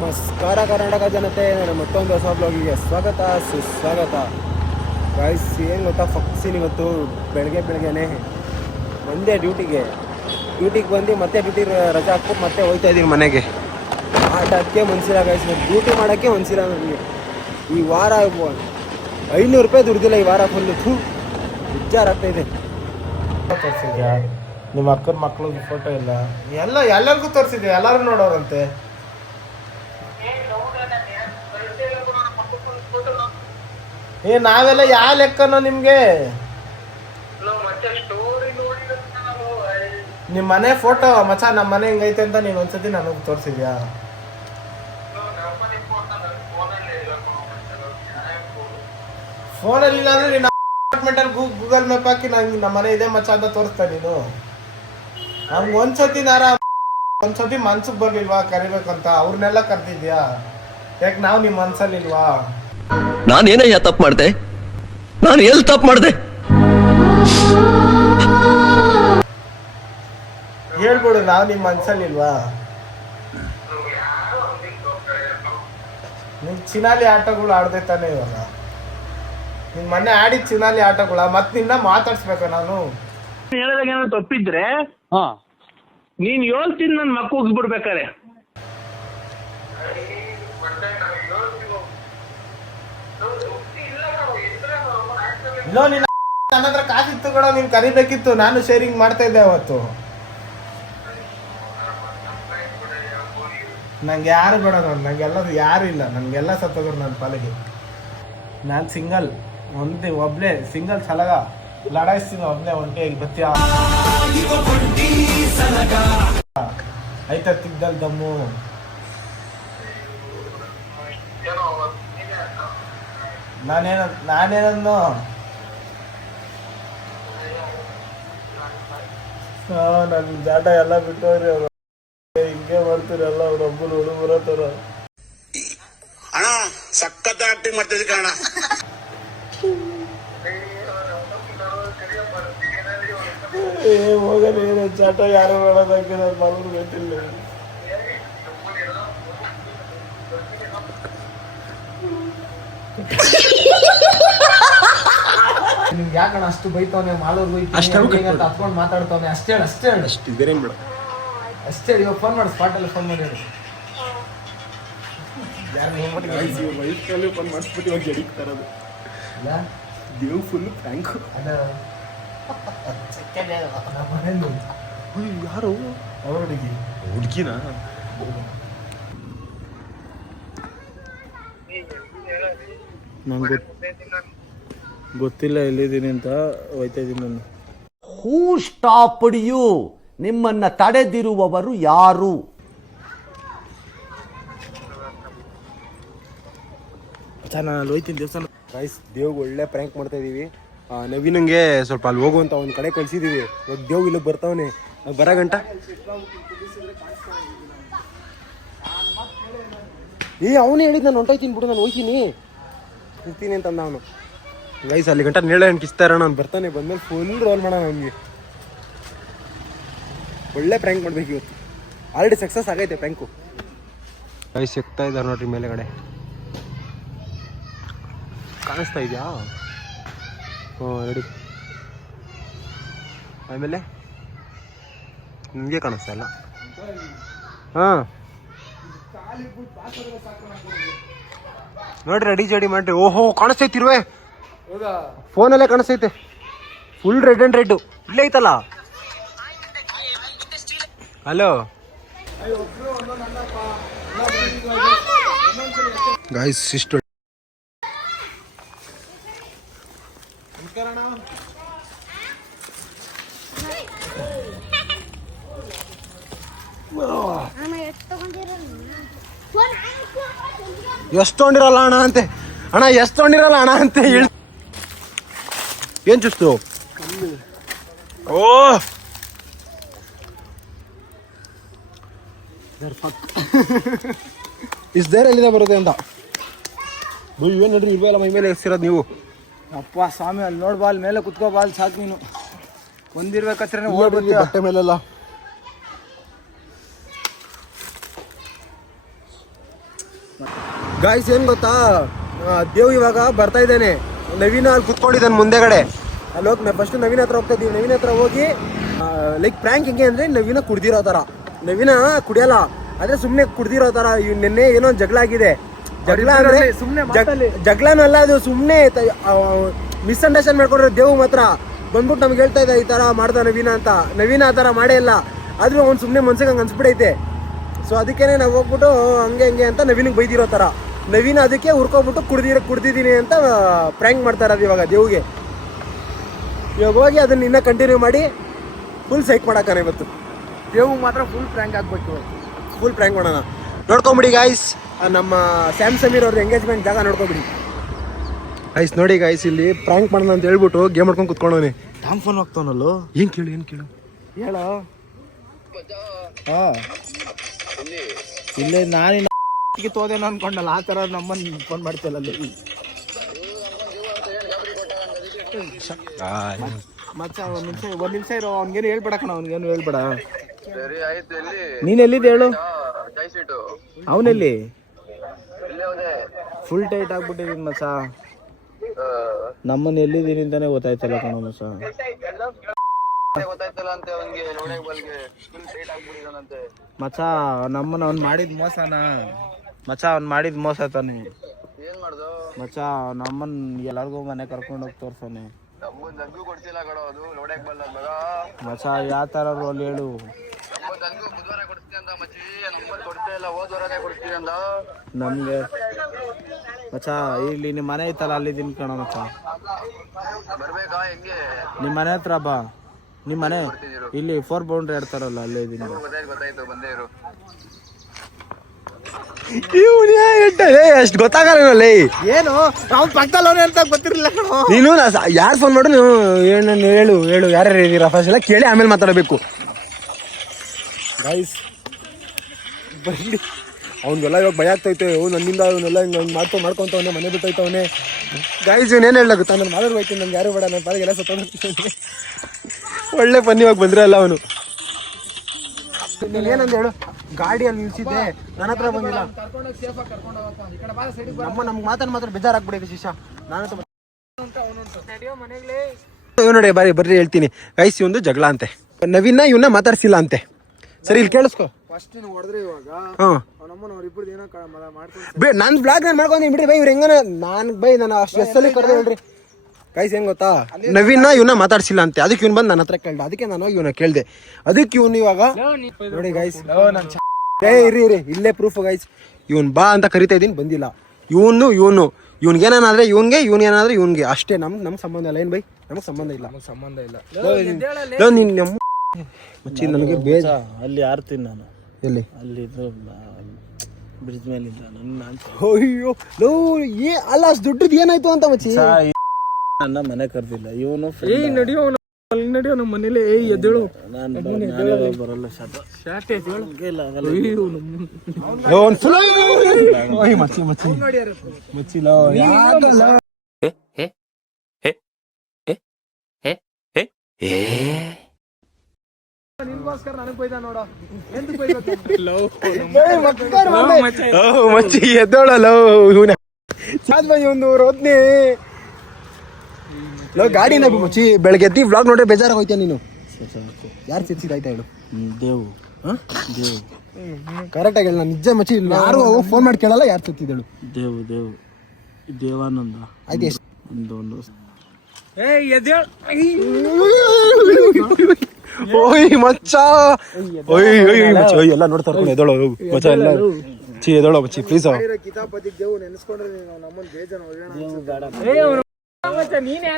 ನಮಸ್ಕಾರ ಕರ್ನಾಟಕ ಜನತೆ, ನನ್ನ ಮತ್ತೊಂದು ಹೊಸ ಬ್ಲಾಗಿಗೆ ಸ್ವಾಗತ ಸುಸ್ವಾಗತ. ಗೈಸ್ ಏನು ಗೊತ್ತಾ, ಫಕ್ಸಿನ್ ಇವತ್ತು ಬೆಳಗ್ಗೆನೆ ಬಂದೆ ಡ್ಯೂಟಿಗೆ ಬಂದು ಮತ್ತೆ ಡ್ಯೂಟಿ ರಜಾ ಹಾಕ್ಬಿಟ್ಟು ಮತ್ತೆ ಹೋಗ್ತಾ ಇದ್ದೀನಿ ಮನೆಗೆ. ಆಟಕ್ಕೆ ಮನ್ಸಿಲ್ಲ ಗೈಸ್, ಡ್ಯೂಟಿ ಮಾಡೋಕ್ಕೆ ಮನ್ಸಿಲ್ಲ ನನಗೆ. ಈ ವಾರ 500 ರೂಪಾಯಿ ದುಡ್ದಿಲ್ಲ ಈ ವಾರ. ಫುಲ್ಲು ವಿಚಾರಾಗ್ತಾಯಿದೆ. ತೋರಿಸಿದ್ಯಾ ನಿಮ್ಮ ಅಕ್ಕನ ಮಕ್ಳಿಗೆ ಫೋಟೋ ಇಲ್ಲ, ಎಲ್ಲರಿಗೂ ತೋರಿಸಿದ್ಯಾ, ಎಲ್ಲರೂ ನೋಡೋರಂತೆ. ನಾವೆಲ್ಲ ಯಾವ ಲೆಕ್ಕನೋ ನಿಮ್ಗೆ? ನಿಮ್ಮ ಮನೆ ಫೋಟೋ ಮಚ್ಚ, ನಮ್ಮ ಮನೆ ಹೆಂಗೈತೆ ಅಂತ ನೀನು ಒಂದ್ಸತಿ ನನಗೆ ತೋರಿಸಿದ್ಯಾ? ಫೋನಲ್ಲಿ ಇಲ್ಲ ಅಂದ್ರೆ ನೀನು ಅಪಾರ್ಟ್ಮೆಂಟಲ್ಲಿ ಗೂಗಲ್ ಮ್ಯಾಪ್ ಹಾಕಿ ನಂಗೆ ನಮ್ಮ ಮನೆ ಇದೆ ಮಚ್ಚ ಅಂತ ತೋರಿಸ್ತಾ ನೀನು. ನಮ್ಗೆ ಒಂದ್ಸತಿ ಮನ್ಸಿಗೆ ಬರ್ಲಿಲ್ವಾ ಕರಿಬೇಕಂತ? ಅವ್ರನ್ನೆಲ್ಲ ಕರ್ತಿದ್ಯಾ, ಯಾಕೆ ನಾವು ನಿಮ್ಮ ಮನ್ಸಲ್ಲಿಲ್ವಾ? ನಾನೇನಯ್ಯ ತಪ್ಪು ಮಾಡ್ದೆ? ನಾನು ಎಲ್ಲಿ ತಪ್ಪು ಮಾಡ್ದೆ? ಹೇಳ್ಬಿಡು, ನಾವು ನಿಮ್ಮ ಮನ್ಸಲ್ಲಿಲ್ವಾ? ನೀನ್ ಚಿನಾಲಿ ಆಟಗಳು ಆಡ್ದೆ ತಾನೆ ಇವಾಗ? ನಿನ್ ಮೊನ್ನೆ ಆಡಿದ ಚಿನಾಲಿ ಆಟಗಳ ಮತ್ ನಿನ್ನ ಮಾತಾಡ್ಸ್ಬೇಕ ನಾನು? ಹೇಳಿದಾಗ ಏನಾದ್ರು ತಪ್ಪಿದ್ರೆ ನೀನ್ ಹೇಳ್ತೀನಿ, ನನ್ನ ಮಕ್ಕ ಹೋಗ್ಬಿಡ್ಬೇಕಾರೆ. ಇಲ್ಲ, ನಿನ್ನ ನನ್ನ ಹತ್ರ ಕಾಸಿತ್ತು ಕೂಡ, ನೀನ್ ಕರಿಬೇಕಿತ್ತು. ನಾನು ಶೇರಿಂಗ್ ಮಾಡ್ತಾ ಇದ್ದೆ ಅವತ್ತು. ನಂಗೆ ಯಾರು ಬೇಡ, ನಂಗೆಲ್ಲದು ಯಾರು ಇಲ್ಲ, ನಂಗೆಲ್ಲ ಸತ್ತೋದ್ರು ನನ್ನ ಪಾಲಿಗೆ. ನಾನು ಸಿಂಗಲ್, ಒಬ್ನೇ ಸಿಂಗಲ್ ಸಲಗ ಲಡಾಯಿಸ್ತೀನಿ, ಒಬ್ನೇ ಒಂಟಿಯಾಗಿ ಬತ್ತೀಯ ಆಯ್ತಾ? ತಿಗ್ದಲ್ ದಮ್ಮು. ನಾನೇನನ್ನು ನನ್ನ ಜಾಟ ಎಲ್ಲ ಬಿಟ್ಟವ್ರಿ ಅವರು. ಹಿಂಗೆ ಮಾಡ್ತೀರಿ ಎಲ್ಲ, ಅವ್ರೊಬ್ಬರು ಹುಡುಗರ ತರ. ಅಣ್ಣ ಸಖತ್ ಆಕ್ಟಿಂಗ್ ಮಾಡ್ತಿದ್ದೆ ಕಣ. ಹೋಗಲಿ, ಜಾಟ ಯಾರು ಹೇಳೋದಕ್ಕೆ ನನ್ನ ಮಗಳು ಗೊತ್ತಿಲ್ಲ. ನಿಮ್ಗೆ ಯಾಕಣ್ಣ ಅಷ್ಟು ಬೈತವನೆ? ಮಾಲೂರ್ಗೆ ಹೋಯ್ತು ಅಂತ ಹತ್ಕೊಂಡು ಮಾತಾಡ್ತವನೆ. ಅಷ್ಟೇ ಇವಾಗ ಫೋನ್ ಮಾಡಿ, ಸ್ಪಾಟಲ್ಲಿ ಫೋನ್ ಮಾಡಿ ಹೇಳಿ. ಫೋನ್ ಮಾಡಿಸ್ಬಿಟ್ಟು ಇವಾಗ ಜಡಿಗೆ ತರೋದು ದೇವ್ ಫುಲ್ ಥ್ಯಾಂಕ್. ಯಾರು ಅವ್ರ ಹುಡುಗಿನ? ನಂಗೆ ಗೊತ್ತಿಲ್ಲ ಎಲ್ಲಿದ್ದೀನಿ ಅಂತ ಹೋಯ್ತಾ ಇದ್ದೀನಿ ನಾನು. ಹೂ ಸ್ಟಾಪ್ಡ್ ಯು? ನಿಮ್ಮನ್ನ ತಡೆದಿರುವವರು ಯಾರು? ನಾನು ಅಲ್ಲಿ ಹೋಯ್ತೀನಿ ದೇವಸ್ಥಾನ. ಗೈಸ್, ದೇವ್ಗೆ ಒಳ್ಳೆ ಪ್ರ್ಯಾಂಕ್ ಮಾಡ್ತಾ ಇದೀವಿ. ನವೀನಂಗೆ ಸ್ವಲ್ಪ ಅಲ್ಲಿ ಹೋಗುವಂತ ಒಂದು ಕಡೆ ಕಳ್ಸಿದೀವಿ. ಇವಾಗ ದೇವ್ ಇಲ್ಲಿಗೆ ಬರ್ತಾವನೆ. ಬರೋ ಗಂಟ ಅವನೇ ಹೇಳಿದ್ ನಾನು ಹೊಂಟೋಯ್ತೀನಿ ಬಿಡು, ನಾನು ಹೋಯ್ತೀನಿ ಇರ್ತೀನಿ ಅಂತಂದ ಅವನು. ಗೈಸ್, ಅಲ್ಲಿ ಗಂಟ ನೇಳೆ ಕಿಸ್ತಾ ಇರೋಣ, ನಾನು ಬರ್ತಾನೆ. ಬಂದ್ಮೇಲೆ ಫುಲ್ ರೋಲ್ ಮಾಡೋಣ ನಮಗೆ. ಒಳ್ಳೆ ಪ್ರ್ಯಾಂಕ್ ಮಾಡ್ಬೇಕು ಇವತ್ತು. ಆಲ್ರೆಡಿ ಸಕ್ಸಸ್ ಆಗೈತೆ ಪ್ರ್ಯಾಂಕು. ಗೈಸ್ ಸಿಗ್ತಾ ಇದ್ದಾರೆ ನೋಡ್ರಿ ಮೇಲೆಗಡೆ, ಕಾಣಿಸ್ತಾ ಇದೆಯಾ? ರೆಡಿ. ಆಮೇಲೆ ನಿಮಗೆ ಕಾಣಿಸ್ತಾ ಇಲ್ಲ? ಹಾಂ ನೋಡ್ರಿ, ರೆಡಿ ಜಡಿ ಮಾಡ್ರಿ. ಓಹೋ, ಕಾಣಿಸ್ತೈತಿರುವೆ, ಫೋನಲ್ಲೇ ಕಾಣಿಸ್ತೈತೆ. ಫುಲ್ ರೆಡ್ ಆ್ಯಂಡ್ ರೆಡ್ ಇಲ್ಲೇ ಐತಲ್ಲ. ಹಲೋ ಗಾಯ್ಸ್, ಇಷ್ಟು ಎಷ್ಟು ತೊಗೊಂಡಿರಲ್ಲ ಅಣ್ಣ ಅಂತೆ. ಅಣ್ಣ ಎಷ್ಟು ತೊಗೊಂಡಿರಲ್ಲ ಅಣ್ಣ ಅಂತೆ ಹೇಳಿ. ಏನ್ ಚುಸ್ತು? ಓ ಇಸ್ ದೇರ್ ಎಲ್ಲಿದೆ ಬರುತ್ತೆ ಅಂತ. ಏನ್ ನೋಡ್ರಿ, ಇಲ್ವಲ್ಲ ಮೈ ಮೇಲೆ ಎಸಿರೋದು ನೀವು. ಅಪ್ಪ ಸ್ವಾಮಿ, ಅಲ್ಲಿ ನೋಡ್ಬಾ, ಅಲ್ಲಿ ಮೇಲೆ ಕುತ್ಕೋಬಾ, ಅಲ್ಲಿ ಸಾಕು ನೀನು. ಒಂದಿರ್ಬೇಕಾದ್ರೆ ಓಡ್ಬಿಟ್ಟು ಬಟ್ಟೆ ಮೇಲೆಲ್ಲ ಗಾಯ್ಸ್ ಏನ್ ಗೊತ್ತಾ, ದೇವ್ ಇವಾಗ ಬರ್ತಾ ಇದ್ದಾನೆ. ನವೀನ ಅಲ್ಲಿ ಕುತ್ಕೊಂಡಿದ್ದಾನೆ ಮುಂದೆಗಡೆ. ಅಲ್ಲಿ ಹೋಗಿ ಫಸ್ಟ್ ನವೀನ ಹತ್ರ ಹೋಗ್ತಾ ಇದ್ದೀವಿ. ನವೀನ ಹತ್ರ ಹೋಗಿ ಲೈಕ್ ಪ್ರಾಂಕ್ ಹೆಂಗೆ ಅಂದ್ರೆ ನವೀನ ಕುಡ್ದಿರೋ ಥರ. ನವೀನ ಕುಡಿಯಲ್ಲ, ಆದ್ರೆ ಸುಮ್ಮನೆ ಕುಡ್ದಿರೋ ಥರ. ನಿನ್ನೆ ಏನೋ ಜಗಳ ಆಗಿದೆ. ಜಗಳ ಅಂದ್ರೆ ಜಗಳನೂ ಅಲ್ಲ, ಅದು ಸುಮ್ಮನೆ ಮಿಸ್ಅಂಡರ್ಸ್ಟ್ಯಾಂಡ್ ಮಾಡ್ಕೊಂಡ್ರೆ. ದೇವ್ ಮಾತ್ರ ಬಂದ್ಬಿಟ್ಟು ನಮ್ಗೆ ಹೇಳ್ತಾ ಇದ್ದ ಈ ಥರ ಮಾಡ್ದ ನವೀನ ಅಂತ. ನವೀನ ಆ ಥರ ಮಾಡೇ ಇಲ್ಲ, ಆದ್ರೂ ಅವ್ನು ಸುಮ್ಮನೆ ಮನ್ಸಿಗೆ ಹಂಗೆ ಅನ್ಸ್ಬಿಟ್ಟೈತೆ. ಸೊ ಅದಕ್ಕೇನೆ ನಾವು ಹೋಗ್ಬಿಟ್ಟು ಹಂಗೆ ಹಂಗೆ ಅಂತ ನವೀನಿಗೆ ಬೈದಿರೋ ಥರ. ನವೀನ ಅದಕ್ಕೆ ಹುರ್ಕೊಬಿಟ್ಟು ಕುಡ್ದಿದ್ದೀನಿ ಅಂತ ಪ್ರ್ಯಾಂಕ್ ಮಾಡ್ತಾ ಇರೋದು ಇವಾಗ ದೇವ್ಗೆ. ಇವಾಗ ಹೋಗಿ ಅದನ್ನ ಇನ್ನೂ ಕಂಟಿನ್ಯೂ ಮಾಡಿ ಫುಲ್ ಸೈಕ್ ಮಾಡಕ್ಕಾನೆ ಇವತ್ತು. ದೇವ್ ಮಾತ್ರ ಫುಲ್ ಪ್ರ್ಯಾಂಕ್ ಆಗ್ಬೇಕು, ಫುಲ್ ಪ್ರ್ಯಾಂಕ್ ಮಾಡೋಣ. ನೋಡ್ಕೊಂಬಿಡಿ ಗಾಯ್ಸ್, ನಮ್ಮ ಸ್ಯಾಮ್ ಸಮೀರ್ ಅವ್ರ ಎಂಗೇಜ್ಮೆಂಟ್ ಜಾಗ ನೋಡ್ಕೊಂಬಿಡಿ ಗೈಸ್. ನೋಡಿ ಗೈಸ್, ಇಲ್ಲಿ ಪ್ರ್ಯಾಂಕ್ ಮಾಡೋಣ ಅಂತ ಹೇಳ್ಬಿಟ್ಟು ಗೇಮ್ ಮಾಡ್ಕೊಂಡು ಕುತ್ಕೊಂಡವನಿ. ತಾಮ್ ಫೋನ್ ಹೋಗ್ತಾವನಲ್ಲೋ. ಏನು ಕೇಳು ಹೇಳೋ. ಇಲ್ಲೇ ನಾನಿನ್ನ ತೋದೇನೋ ಅನ್ಕೊಂಡಲ್ಲ, ಆ ಥರ ನಮ್ಮನ್ನು ಫೋನ್ ಮಾಡ್ತಿಲ್ಲ ಅಲ್ಲಿ. ಮಚ್ಚ ಒಂದ್ ನಿಮಿಷ ಇರೋ, ಅವ್ನಿಗೇನು ಹೇಳ್ಬೇಡ ಕಣ, ಅವ್ನಿಗೇನು ಹೇಳ್ಬೇಡ. ನೀನ್ ಎಲ್ಲಿದೆ ಹೇಳು. ಅವನೆಲ್ಲಿ ಫುಲ್ ಟೈಟ್ ಆಗ್ಬಿಟ್ಟಿದೀನಿ ಮಚ್ಚ. ನಮ್ಮನ್ನ ಎಲ್ಲಿದ್ದೀನಿ ಅಂತಾನೆ ಗೊತ್ತಾಯ್ತಲ್ಲ ಕಣ ಮಚ್ಚ. ಮಚ್ಚ ನಮ್ಮನ್ನ ಅವ್ನು ಮಾಡಿದ ಮೋಸನ ಮಚ್ಚ, ಅವ್ನು ಮಾಡಿದ ಮೋಸ ತಾನೆ ಮಚ್ಚ. ನಮ್ಮನ್ ಎಲ್ಲರಿಗೂ ಮನೆ ಕರ್ಕೊಂಡು ಹೋಗಿ ತೋರ್ಸಾನೆ ಮಚ್ಚ. ಯಾವ ಥರ ರೋಲ್ ಹೇಳು. ನಮ್ಗೆ ಮಚ್ಚ ಇಲ್ಲಿ ನಿಮ್ಮ ಮನೆ ಐತಲ್ಲ, ಅಲ್ಲಿದ್ದೀನಿ ಕಣ ಮಚ್ಚ. ನಿಮ್ಮ ಮನೆ ಹತ್ರ ಬಾ. ನಿಮ್ಮ ಮನೆ ಇಲ್ಲಿ 4 ಬೌಂಡ್ರಿ ಆಡ್ತಾರಲ್ಲ, ಅಲ್ಲೇ ಇದ್ದೀನಿ. ಅಷ್ಟು ಗೊತ್ತಾಗಲ್ಲ ಏನು ಅವ್ನು ಪಕ್ಕದಲ್ಲವನೇ ಅಂತ ಗೊತ್ತಿರಲಿಲ್ಲ ಕಣೋ. ನೀನು ಯಾರು ಫೋನ್ ಮಾಡು, ನೀವು ಹೇಳು ಯಾರ್ಯಾರು ಇದ್ದೀರಾ ಫಸ್ಟ್ ಎಲ್ಲ ಕೇಳಿ ಆಮೇಲೆ ಮಾತಾಡಬೇಕು ಗೈಸ್. ಬನ್ನಿ, ಅವ್ನಿಗೆಲ್ಲ ಇವಾಗ ಭಯ ಆಗ್ತೈತೆ. ನನ್ನಿಂದ ಇವನ್ನೆಲ್ಲ ಹಿಂಗೆ ಮಾಡ್ಕೊಂತವನೇ, ಮನೆ ಬಿಟ್ಟೋಯ್ತವನೇ ಗೈಸ್. ಇವನೇನು ಹೇಳಾಗುತ್ತಾ, ನಾನು ಮಾತಾಡ್ಬೋಯ್ತೀನಿ, ನನ್ಗೆ ಯಾರು ಬೇಡ, ನನ್ನ ಪಾರಿಗೆಲ್ಲ ಸತ್ತೋಗ್ತೀನಿ. ಒಳ್ಳೆ ಪನ್ನಿ ಇವಾಗ ಬಂದ್ರೆ ಅಲ್ಲ ಅವನು. ನೀನೇನಂದ ಹೇಳು. ಗಾಡಿಯಲ್ಲಿ ನಿಲ್ಸಿದ್ದೆ, ನನ್ನ ಹತ್ರ ಬಂದಿಲ್ಲ. ನಮ್ಗೆ ಮಾತ್ರ ಬೇಜಾರಾಗ್ಬಿಡಿದೆ ಶಿಷ್ಯ. ನಾನು ನೋಡಿ ಬರ್ರಿ ಹೇಳ್ತೀನಿ ಗೈಸ್. ಒಂದು ಜಗಳ ಅಂತೆ, ನವೀನ ಇವನ್ನ ಮಾತಾಡ್ಸಿಲ್ಲ ಅಂತೆ. ಸರಿ ಇಲ್ಲಿ ಕೇಳಿಸ್ಕೊ. ನಾನು ಬ್ಲಾಗ್ ನಾನು ಮಾಡ್ಕೊಂತೀನಿ ಬಿಡ್ರಿ ಬೈ. ಇವ್ರು ಹೆಂಗ ನಾನು ಬೈ, ನಾನು ಅಷ್ಟು ಎಷ್ಟಲ್ಲಿ ಕರೆದ ಹೇಳ್ರಿ ಗೈಸ್. ಹೆಂಗ್ ಗೊತ್ತಾ, ನವೀನ ಇವನ್ನ ಮಾತಾಡ್ಸಿಲ್ಲ ಅಂತೆ. ಅದಕ್ಕೆ ಇವ್ನು ಬಂದು ನನ್ನ ಹತ್ರ ಕೇಳ್ದೆ. ಅದಕ್ಕೆ ನಾನು ಹೋಗಿ ಇವನ್ನ ಕೇಳ್ದೆ. ಅದಕ್ಕೆ ಇವನು ಇವಾಗ ನೋಡಿ ಗೈಸ್, ಇರಿ ಇಲ್ಲೇ ಪ್ರೂಫ್ ಗೈಸ್. ಇವನ್ ಬಾ ಅಂತ ಕರಿತಾ ಇದೀನಿ, ಬಂದಿಲ್ಲ. ಇವ್ನಿಗೇನಾದ್ರೆ ಇವ್ನಿಗೆ ಇವ್ನಿಗೆ ಅಷ್ಟೇ. ನಮ್ ಸಂಬಂಧ ಇಲ್ಲ. ಏನ್ ಬೈ, ನಮಗ್ ಸಂಬಂಧ ಇಲ್ಲ. ಮಚ್ಚಿ ನನಗೆ ಬೇಜ. ಅಲ್ಲಿ ಆರ್ತೀನಿ ನಾನು. ಎಲ್ಲಿ? ಅಲ್ಲಿ ಬ್ರಿಡ್ಜ್ ಮೇಲಿಂದ ಅಯ್ಯೋ ಅಲ್ಲ, ಅಷ್ಟು ದುಡ್ಡದು ಏನಾಯ್ತು ಅಂತ ಮಚ್ಚಿ. ನನ್ನ ಮನೆ ಕರ್ದಿಲ್ಲ ಇವನು. ನಡಿಯೋ ನಮ್ಮ ಮನೇಲಿ ಎದ್ದೇಳು. ಬರಲ್ಲ ಮಚ್ಚಿ ಎದ್ದೋಳಲ್ಲ ಒಂದು ರೋದ್ನೆ ಗಾಡಿನ ಮಚ್ಚಿ. ಬೆಳಗ್ಗೆ ಎದ್ದಿ ವ್ಲಾಗ್ ನೋಡ್ರೆ ಬೇಜಾರಾಗ ಹೋಯ್ತಾ ನೀನು. ಯಾರು ಸಿಕ್ಸಿದಾಯ್ತಾ ಹೇಳು. ದೇವು ಕರೆಕ್ಟಾಗಿ ಹೇಳ. ನಿಜ ಮಚ್ಚಿ, ಯಾರು ಫೋನ್ ಮಾಡಿ ಕೇಳಲ್ಲ ಯಾರು ಸಿಕ್ತಿದ್ದಳು. ದೇವಾನಂದ ಆಯ್ತು. ಎಷ್ಟು ಓಯ್ ಮಚ್ಚ, ಎಲ್ಲ ನೋಡ್ತಾ ಎದೋಳ ಮಚ್ಚ, ಎಲ್ಲ ಎದೋಳ ಮಚ್ಚಿ ಪ್ಲೀಸ್.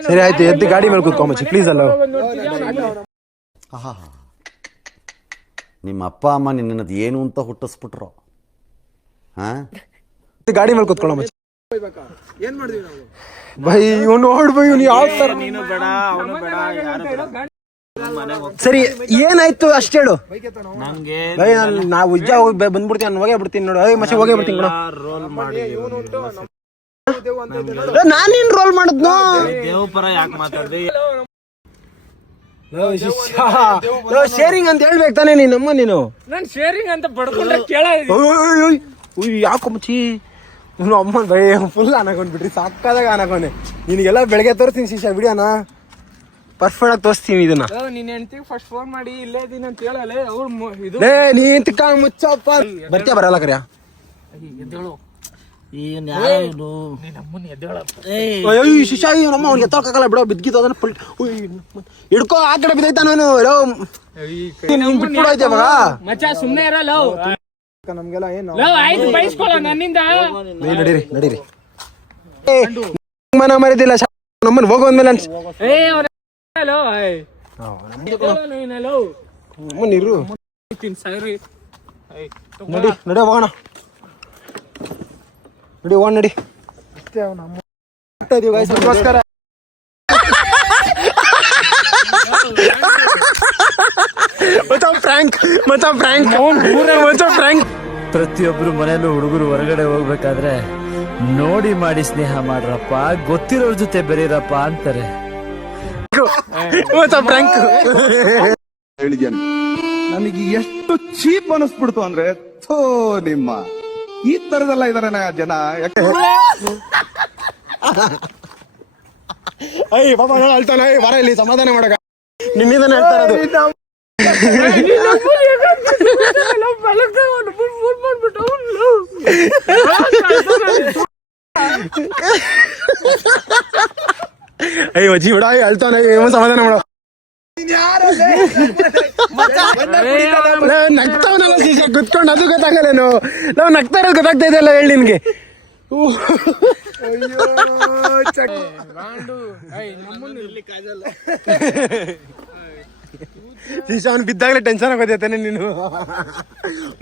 ಸರಿ ಆಯ್ತು, ಎದ್ದು ಗಾಡಿ ಮೇಲೆ ಕೂತ್ಕೊ ಮಚ್ಚಿ ಪ್ಲೀಸ್. ಅಲ್ಲ ನಿಮ್ಮ ಅಪ್ಪ ಅಮ್ಮ ನಿನ್ನದು ಏನು ಅಂತ ಹುಟ್ಟಿಸ್ಬಿಟ್ರು. ಗಾಡಿ ಮೇಲೆ ಕೂತ್ಕೊಳ್ಳೋ ಮಚ್ಚಿ. ಬೈ ಇವ್ನು ನೋಡ್ ಬೈ, ಇವ್ನು ಯಾವ ತರ. ಸರಿ ಏನಾಯ್ತು ಅಷ್ಟು ಹೇಳು. ನಾವು ಉಜ್ಜ ಬಂದ್ಬಿಡ್ತೀನಿ, ನಾನು ಹೋಗೇ ಬಿಡ್ತೀನಿ ನೋಡು. ಮಚ್ಚ ಹೋಗೇ ಬಿಡ್ತೀನಿ. ನಾನೇನ್ ರೋಲ್ ಮಾಡಿದ್ನು? ಶೇರಿಂಗ್ ಅಂತ ಹೇಳ್ಬೇಕು ತಾನೇ ನೀನು. ನಮ್ಮ ನೀನು ನಾನು ಶೇರಿಂಗ್ ಅಂತ ಪಡ್ಕೊಂಡ್ರೆ ಕೇಳ ಯಾಕೋ ಮಚ್ಚಿ ಇವ್ನು ಅಮ್ಮನ ಬೈ ಫುಲ್ ಅನ್ಕೊಂಡ್ಬಿಟ್ರಿ, ಸಾಕಾದಾಗ ಅನ್ಕೊಂಡೆ. ನಿನಗೆಲ್ಲ ಬೆಳಗ್ಗೆ ತೋರಿಸ್ತೀನಿ ಶಿಷ್ಯ ವಿಡಿಯೋನ, ಪರ್ಫೆಕ್ಟ್ ಆಗಿ ತೋರಿಸ್ತೀನಿ ಇದನ್ನ. ನಿನ್ನ ಹೆಂಡತಿಗೆ ಫಸ್ಟ್ ಫೋನ್ ಮಾಡಿ ಇಲ್ಲೇ ಇದೀನಿ ಅಂತ ಹೇಳಲ್ಲ ಅವ್ರು ಇದು ಲೇ ನೀನ್ ತಿಕ್ಕ ಮುಚ್ಚಪ್ಪ, ಬರ್ತೀಯ ಬರಲ್ಲ ಕರಿಯ? ಎದ್ದೇಳು ನಿನ್ನಮ್ಮನ ಎದ್ದೇಳಪ್ಪ. ಅಯ್ಯೋ ಶಿಷ್ಯ ನಮ್ಮ ಅವ್ನಿಗೆ ಎತ್ತೋಕ್ಕಾಗಲ್ಲ ಬಿಡೋ, ಬಿದ್ಗಿತ್ತು ಅದನ್ನ ಹಿಡ್ಕೋ, ಆ ಕಡೆ ಬಿದ್ದೈತ ನಾನು ಬಿಟ್ಬಿಡೋಯ್ತೆ ಮಗ. ಮಚ್ಚ ಸುಮ್ನೆ ಇರಲ್ಲ ನಮ್ಗೆಲ್ಲ ಏನು ಆಯ್ತು ಬೈಸ್ಕೊಳ್ಳೋ ನನ್ನಿಂದ. ನಡೀರಿ ನಡೀರಿ, ಮನ ಮರಿದಿಲ್ಲ ನಮ್ಮನ್ ಹೋಗೋ ಅಂದ್ಮೇಲೆ ನೀರು ನಡಿ ನಡಿ ಹೋಗೋಣ, ನಡಿ ಹೋಗೋಣ ನಡಿ. ನಮಸ್ಕಾರ. ಪ್ರತಿಯೊಬ್ರು ಮನೆಯಲ್ಲೂ ಹುಡುಗರು ಹೊರಗಡೆ ಹೋಗ್ಬೇಕಾದ್ರೆ ನೋಡಿ ಮಾಡಿ ಸ್ನೇಹ ಮಾಡ್ರಪ್ಪ, ಗೊತ್ತಿರೋರ್ ಜೊತೆ ಬೆರೀರಪ್ಪ ಅಂತಾರೆ. ನನಗೆ ಎಷ್ಟು ಚೀಪ್ ಅನಿಸ್ಬಿಡ್ತು ಅಂದ್ರೆ, ಥೋ ನಿಮ್ಮ ಈ ತರದೆಲ್ಲ ಇದಾರೆ ಜನ. ಅಯ್ಯ ಪಾಪ ಅಳ್ತಾನ, ಬರ ಇಲ್ಲಿ ಸಮಾಧಾನ ಮಾಡಕ, ನಿನ್ನಿಂದನೇ ಹೇಳ್ತಾ ಇರೋದು. ಅಯ್ಯೋ ಅಜ್ಜಿ ಬಿಡ, ಅಳ್ತಾನ, ಸಮಾಧಾನ ಮಾಡೋ. ನಗ್ತಾವನಲ್ಲ ಶಿಷ್ಯ ಕುತ್ಕೊಂಡು, ಅದು ಗೊತ್ತಾಗಲ್ಲೇನು? ನಾವು ನಗ್ತಾ ಇರೋದು ಗೊತ್ತಾಗ್ತಾ ಇದೆಯಲ್ಲ, ಹೇಳಿ ನಿನ್ಗೆ. ಶಿಷ್ಯ ಅವ್ನು ಬಿದ್ದಾಗಲೇ ಟೆನ್ಷನ್ ಆಗೋದೈತಾನೆ ನೀನು.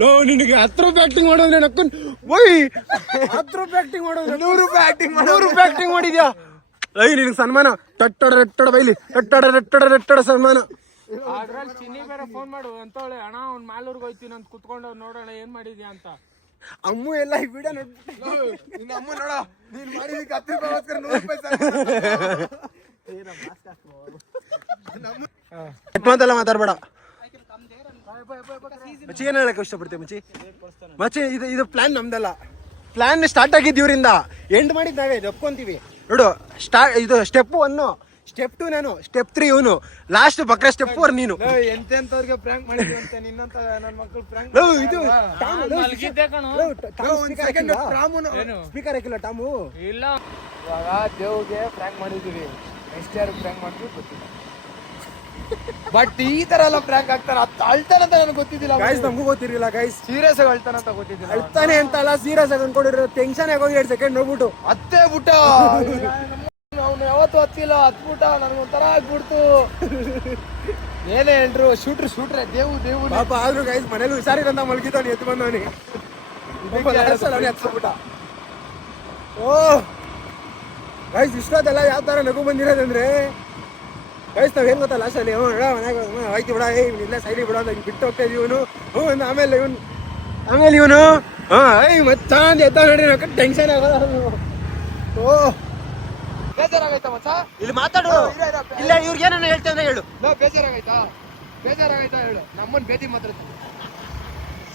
ಲೋ ನಿನಗೆ 10 ರೂಪಾಯಿ ಆಕ್ಟಿಂಗ್ ಮಾಡೋದ್ರೆ ನಕ್ಕೊಂಡು ಓಯ್, 10 ರೂಪಾಯಿ ಆಕ್ಟಿಂಗ್ ಮಾಡೋದ್ರೆ 100 ರೂಪಾಯಿ ಆಕ್ಟಿಂಗ್ ಮಾಡಿದ್ಯಾ? ಅಯ್ಯ ನಿನಗೆ ಸನ್ಮಾನ, ಟಟ್ಟಡ ರಟ್ಟಡ ಬೈಲಿ, ಟಟ್ಟಡ ರಟ್ಟಡ ರಟ್ಟಡ ಸನ್ಮಾನ. ಅದ್ರಲ್ಲಿ ಚಿನ್ನಿ ಬೇರೆ ಫೋನ್ ಮಾಡು ಅಂತವಳೆ, ಅಣ್ಣ ಅವ್ನ್ ಮಾಲೂರ್ಗೆ ಹೋಯ್ತೀನಿ ಅಂತ ಕುತ್ಕೊಂಡು ನೋಡೋಣ ಏನ್ ಮಾಡಿದ್ಯಾ ಅಂತ. ಅಮ್ಮು ಎಲ್ಲ ಈ ವಿಡಿಯೋ ನೋಡ್ಬಿಟ್ಟು ಅಮ್ಮ ನೋಡ, ನೀನ್ ಮಾಡಿದಕ್ಕೆ 10 ರೂಪಾಯಿ 100 ರೂಪಾಯಿ ಮಾತೆಲ್ಲ ಮಾತಾಡ್ಬೇಡ ಮಚ್ಚಿ. ಏನ್ ಹೇಳಕ್ ಇಷ್ಟಪಡ್ತೇವೆ ಮಚ್ಚಿ? ಮಚ್ಚಿ ಇದು ಪ್ಲಾನ್ ನಮ್ದಲ್ಲ, ಪ್ಲಾನ್ ಸ್ಟಾರ್ಟ್ ಆಗಿದ್ದು ಇವರಿಂದ, ಎಂಡ್ ಮಾಡಿದ್ ನಾವೇ, ಒಪ್ಕೊಂತೀವಿ ನೋಡು. ಇದು ಸ್ಟೆಪ್ 1, ಸ್ಟೆಪ್ 2 ನಾನು, ಸ್ಟೆಪ್ 3 ಇವನು, ಲಾಸ್ಟ್ ಬಕ್ರ ಸ್ಟೆಪ್ 4 ನೀನು. ಎಂತೆಂತವ್ರಿಗೆ ಪ್ರ್ಯಾಂಕ್ ಮಾಡಿದ್ವಿ ಅಂತ ನಿನ್ನಂತ ನನ್ನ ಮಕ್ಕಳು ಪ್ರ್ಯಾಂಕ್ ಇದು ಮಲ್ಗಿದ್ದೆ ಕಣೋ. ಸ್ಪೀಕರ್ ಹಾಕಿಲ್ಲ ಟಾಮು. ಇಲ್ಲ ಇವಾಗ ದೇವ್ಗೆ ಪ್ರ್ಯಾಂಕ್ ಮಾಡಿದೀವಿ, ನೆಕ್ಸ್ಟ್ ಯಾರು ಪ್ರ್ಯಾಂಕ್ ಮಾಡಿದ್ವಿ ಗೊತ್ತಿಲ್ಲ. ಬಟ್ ಈ ತರ ಎಲ್ಲ ಪ್ರ್ಯಾಂಕ್ ಆಗ್ತಾರ, ಅಳ್ತಾನಂತ ನನಗೆ ಗೊತ್ತಿದ್ದಿಲ್ಲ. ಗೈಸ್ ನಮಗೂ ಗೊತ್ತಿರಲಿಲ್ಲ ಗೈಸ್, ಸೀರಿಯಸ್ ಆಗಿ ಅಳ್ತಾನಂತ ಗೊತ್ತಿದ್ದಿಲ್ಲ. ಅಳ್ತಾನೆ ಅಂತ ಅಲ್ಲ, ಸೀರಿಯಸ್ ಆಗಿ ಅನ್ಕೊಂಡಿರೋ, ಟೆನ್ಷನ್ ಆಗೋಗಿ 2 ಸೆಕೆಂಡ್ ನೋಡ್ಬಿಟ್ಟು ಅತ್ತೇ ಬಿಟ್ಟ. ಅವ್ನು ಯಾವತ್ತು ಹತ್ತಿಲ್ಲ, ಹತ್ಬಿಟ್ಟ, ನನಗೊಂಥರ ಆಗ್ಬಿಡ್ತು. ಏನೇ ಹೇಳ್ರು, ಶೂಟ್ರೆ ದೇವು ಪಾಪ. ಆದ್ರೂ ಗೈಸ್ ಮನೇಲಿ ಹುಷಾರಿರಂತ ಮಲ್ಗಿದ್ದಾನೆ, ಎತ್ತು ಬಂದವನಿ ಹತ್ಬಿಟ್ಟ. ಓ ಗೈಸ್ ಇಷ್ಟೊತ್ತಲ್ಲ ಯಾವ ತರ ನಗು ಬಂದಿರೋದಂದ್ರೆ ಗೈಸ್, ನಾವ್ ಏನ್ ಗೊತ್ತಾ ಲಾಸ್ಟ್ ಅಲ್ಲಿ ಆಯ್ತು ಬಿಡ, ಇಲ್ಲ ಸೈಲಿ ಬಿಡ ಅಂತ ಬಿಟ್ಟು ಹೋಗ್ತಾ ಇದೀವಿ. ಇವನು ಆಮೇಲೆ ಇವನು ಮತ್ತ ಎತ್ತ ನೋಡಿ ಟೆನ್ಷನ್ ಆಗೋದು. ಓ ಬೇಜಾರಾಗೈತಾ ಮಚ್ಚ? ಇಲ್ಲಿ ಮಾತಾಡು, ಇಲ್ಲ ಇವ್ರಿಗೆ ಏನನ್ನ ಹೇಳ್ತೇವೆ ಅಂದ್ರೆ ಹೇಳು. ಬೇಜಾರಾಗೈತಾ ಹೇಳು, ನಮ್ಮನ್ ಬೇದಿ ಮಾತಾಡ್ತೀನಿ.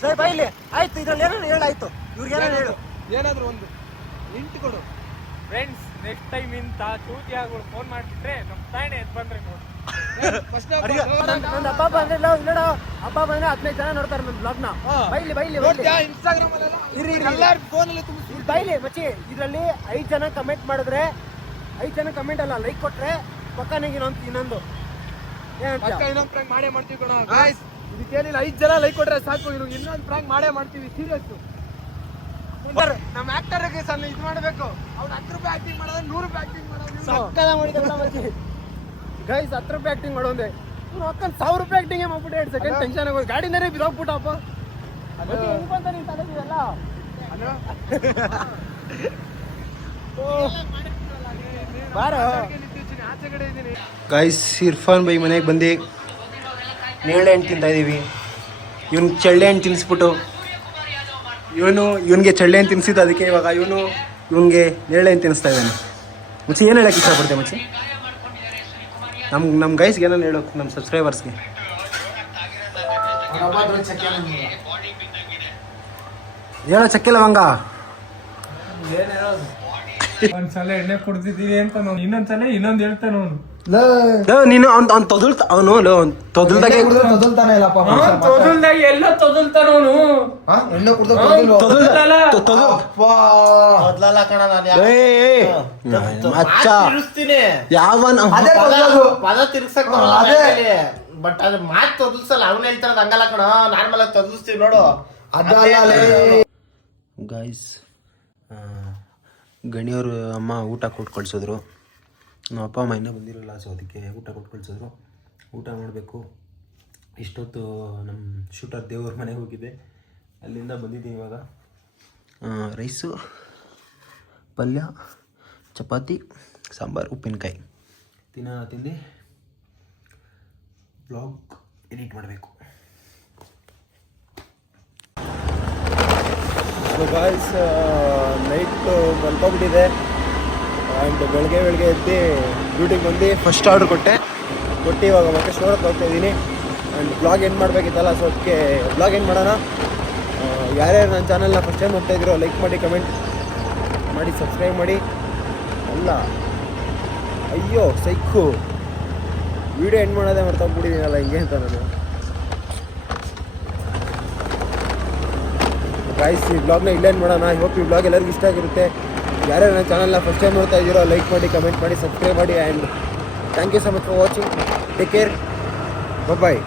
ಸರಿ ಬೈಲಿ, ಆಯ್ತು ಇದ್ರಲ್ಲಿ ಏನಾದ್ರು ಹೇಳಾಯ್ತು, ಇವ್ರಿಗೆ ಏನಾದ್ರು ಹೇಳು. ಏನಾದ್ರು ಒಂದು ಹಿಂಟ್ ಕೊಡು. ಫ್ರೆಂಡ್ಸ್, ನೆಕ್ಸ್ಟ್ ಟೈಮ್ ಇಂತ ಚೂತಿಯಾಗಳು ಫೋನ್ ಮಾಡ್ತಿದ್ರೆ ನಮ್ ತಾಯಿನೇ ಎದ್ ಬಂದ್ರೆ ನೋಡಿ. ಹಬ್ಬ ಬಂದ್ರೆ ಹಬ್ಬ ಬಂದ್ರೆ 15 ಜನ ನೋಡ್ತಾರೆ ನನ್ನ ಬ್ಲಾಗ್ನ. ಬೈಲಿ ಇನ್ಸ್ಟಾಗ್ರಾಮ್ ಎಲ್ಲಾರು ಫೋನಲ್ಲಿ ತುಂಬಿಸಿ ಬೈಲಿ ಮಚ್ಚಿ. ಇದ್ರಲ್ಲಿ 5 ಜನ ಕಮೆಂಟ್ ಮಾಡಿದ್ರೆ, 5 ಜನ ಕಮೆಂಟ್ ಅಲ್ಲ ಲೈಕ್ ಕೊಟ್ರೆ ಪಕ್ಕನಿಗೆ ಇನ್ನೊಂದು ಇನ್ನೊಂದು ಪ್ರ್ಯಾಂಕ್ ಮಾಡೇ ಮಾಡ್ತೀವಿ ಕಣ ಗಾಯ್ಸ್. ಇದಕ್ಕೇನಿಲ್ಲ, 5 ಜನ ಲೈಕ್ ಕೊಟ್ರೆ ಸಾಕು, ಇನ್ನೊಂದು ಪ್ರ್ಯಾಂಕ್ ಮಾಡೇ ಮಾಡ್ತೀವಿ. ಸೀರಿಯಸ್ ನಮ್ಮ ಆಕ್ಟರ್ಗೆ ಸಣ್ಣ ಇದು ಮಾಡಬೇಕು. ಅವ್ನು 10 ರೂಪಾಯಿ ಆಕ್ಟಿಂಗ್ ಮಾಡೋದು, 100 ರೂಪಾಯಿ ಆಕ್ಟಿಂಗ್ ಮಾಡೋದು. ಸಕ್ಕದ ಮಾಡಿದ್ರೆ ಗೈಸ್ 10 ರೂಪಾಯಿ ಆಕ್ಟಿಂಗ್ ಮಾಡೋದೆ, ಇವ್ನು ಅಕ್ಕನ್ 1000 ರೂಪಾಯಿ ಆಕ್ಟಿಂಗ್ ಮಾಡ್ಬಿಟ್ಟು 2 ಸೆಕೆಂಡ್ ಟೆನ್ಷನ್ ಆಗೋದು. ಗಾಡಿನೇ ಬಿದ್ದೋಗ್ಬಿಟ್ಟಪ್ಪ. ಗೈಸ್ ಇರ್ಫಾನ್ ಬೈ ಮನೆಗೆ ಬಂದು ನೇರಳೆ ಹಣ್ಣು ತಿಂತಾ ಇದೀವಿ. ಇವನ್ ಚಳ್ಳೆ ಹಣ್ಣು ತಿನ್ನಿಸ್ಬಿಟ್ಟು ಇವನಿಗೆ ಚಳ್ಳೆ ಹಣ್ಣು ತಿನ್ನಿಸಿದ್ದು, ಅದಕ್ಕೆ ಇವಾಗ ಇವನಿಗೆ ನೇರಳೆ ಹಣ್ಣು ತಿನ್ನಿಸ್ತಾ ಇದ್ದಾನೆ. ಮುಚ್ಚಿ ಏನು ಹೇಳಕ್ಕೆ ಇಷ್ಟಪಡ್ತೇವೆ ಮುಚ್ಚಿ? ನಮ್ಮ ಗೈಸ್ಗೆ ಏನಾರು ಹೇಳೋಕೆ, ನಮ್ಮ ಸಬ್ಸ್ಕ್ರೈಬರ್ಸ್ಗೆ. ಹೇಳೋ ಚಕ್ಕೆ ಲವಂಗ ಒಂದ್ಸಲ ಎಣ್ಣೆ ಕುಡ್ದಿದೀನಿ ಅಂತ ನಾವು ಇನ್ನೊಂದ್ಸಲ ಇನ್ನೊಂದ್ ಹೇಳ್ತಾನ ಅವನು. ನೀನು ಅವ್ನು ತೊದಲ್ದಾಗ ತೊದಲ್ತಾನೆ ಇಲ್ಲಪ್ಪ ತೊದಲ್ದಾಗ ಎಲ್ಲ ತೊದಲ್ತಾನ ಅವನು. ಎಣ್ಣೆ ಕುಡ್ದು ಮೊದ್ಲಲ್ಲ ಕಣ ತಿರ್ಸ್ತೀನಿ ಪದ ತಿರ್ಗ್ಸಕ್ ಬಟ್ ಅದ್ ಮಾತ್ ತೊದಲ್ಸಲ್ಲ. ಅವ್ನು ಹೇಳ್ತಾರದ್ ಹಂಗಲ್ಲ ಕಣ, ನಾರ್ಮಲ್ ಆಗಿ ತೊದಲ್ಸ್ತೀವಿ ನೋಡು. ಗಾಯ್ಸ್, ಗಣಿಯವರು ಅಮ್ಮ ಊಟ ಕೊಟ್ಟು ಕಳಿಸಿದ್ರು. ನಮ್ಮ ಅಪ್ಪ ಅಮ್ಮ ಇನ್ನೂ ಬಂದಿರಲ್ಲ, ಸೊ ಅದಕ್ಕೆ ಊಟ ಕೊಟ್ಟು ಕಳಿಸಿದ್ರು. ಊಟ ಮಾಡಬೇಕು. ಇಷ್ಟೊತ್ತು ನಮ್ಮ ಶೂಟರ್ ದೇವ್ರ ಮನೆಗೆ ಹೋಗಿದ್ದೆ, ಅಲ್ಲಿಂದ ಬಂದಿದ್ದೀನಿ ಇವಾಗ. ರೈಸು, ಪಲ್ಯ, ಚಪಾತಿ, ಸಾಂಬಾರು, ಉಪ್ಪಿನಕಾಯಿ ತಿಂದು ಬ್ಲಾಗ್ ಎಡಿಟ್ ಮಾಡಬೇಕು. ಸೊ ಗಾಯ್ಸ್, ನೈಟು ಮಲ್ಕೊಬಿಟ್ಟಿದೆ ಆ್ಯಂಡ್ ಬೆಳಗ್ಗೆ ಎದ್ದು ಡ್ಯೂಟಿಗೆ ಬಂದು ಫಸ್ಟ್ ಆರ್ಡ್ರ್ ಕೊಟ್ಟು ಇವಾಗ ಮತ್ತೆ ಸ್ಟೋರ್ ಹೋಗ್ತಾ ಇದ್ದೀನಿ. ಆ್ಯಂಡ್ ಬ್ಲಾಗ್ ಏನು ಮಾಡಬೇಕಿತ್ತಲ್ಲ, ಸೊ ಅದಕ್ಕೆ ಬ್ಲಾಗ್ ಏನು ಮಾಡೋಣ. ಯಾರ್ಯಾರು ನನ್ನ ಚಾನಲ್ನ ಫಸ್ಟ್ ಟೈಮ್ ನೋಡ್ತಾ ಇದ್ದೀರೋ ಲೈಕ್ ಮಾಡಿ, ಕಮೆಂಟ್ ಮಾಡಿ, ಸಬ್ಸ್ಕ್ರೈಬ್ ಮಾಡಿ. ಅಲ್ಲ ಅಯ್ಯೋ ಸೈಕು ವೀಡಿಯೋ ಎಂಡ್ ಮಾಡೋದೇ ಮರ್ತೋಗ್ಬಿಟ್ಟಿದ್ದೀನಲ್ಲ ಹಿಂಗೆ ಅಂತ ನಾನು. ಗಾಯ್ಸ್, ಈ ಬ್ಲಾಗ್ನ ಇಲ್ಲೇನು ಮಾಡೋಣ. ಐ ಹೋಪ್ ಈ ಬ್ಲಾಗ್ ಎಲ್ಲರಿಗೂ ಇಷ್ಟ ಆಗಿರುತ್ತೆ. ಯಾರ್ಯಾರು ನನ್ನ ಚಾನಲ್ನ ಫಸ್ಟ್ ಟೈಮ್ ನೋಡ್ತಾ ಇದ್ದೀರೋ ಲೈಕ್ ಮಾಡಿ, ಕಮೆಂಟ್ ಮಾಡಿ, ಸಬ್ಸ್ಕ್ರೈಬ್ ಮಾಡಿ. And thank you so much for watching. Take care, bye.